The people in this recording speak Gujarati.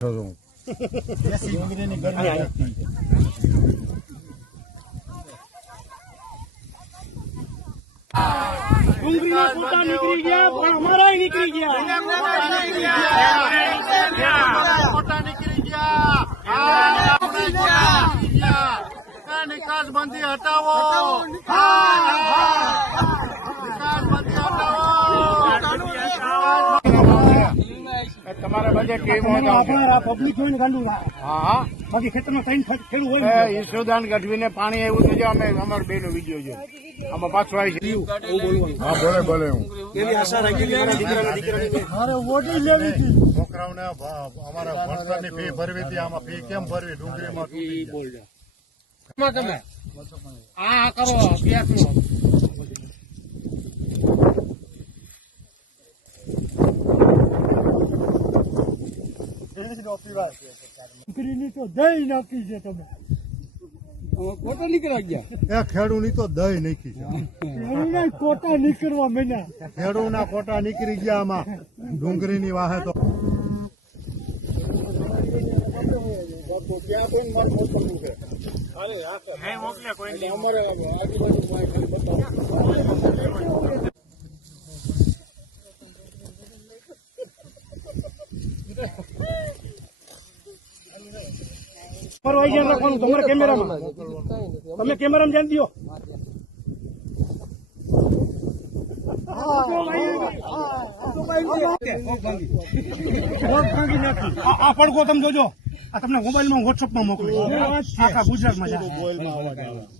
ડુંગળીના પોતા નીકળી ગયા પણ અમારા નીકળી ગયા પોતા નીકળી ગયા નિકાસ બંધી હટાવો તમારા બધે ટીમ પબ્લિક જોઈને ગાંડું હા બાકી ખેતરમાં ખેડૂત હોય ઈસુદાન ગઢવીને પાણી એવું થઈ જાય અમે અમારો બે નો વિડીયો જો આમાં પાછું આવી છે હા બોલે બોલે હું કેવી આશા રાખી મારે વોટી લેવી હતી છોકરાઓને અમારા ભણતરની ફી ભરવી હતી આમાં ફી કેમ ભરવી ડુંગળીમાં બોલજો તમે આ કરો અભ્યાસ ડુંગળીની તો દહીં નાખી છે તમે કોટા નીકળવા ગયા ખેડૂની તો દહીં નાખી છે ખેડૂના કોટા નીકળવા માંડ્યા ખેડૂના કોટા નીકળી ગયા આમાં ડુંગળીની વાહે તો તમારા કેમેરામાં તમે કેમેરામાં ધ્યાન દો આ પડકો તમે જોજો આ તમને મોબાઈલમાં વોટ્સઅપમાં મોકલો આખા ગુજરાતમાં જાય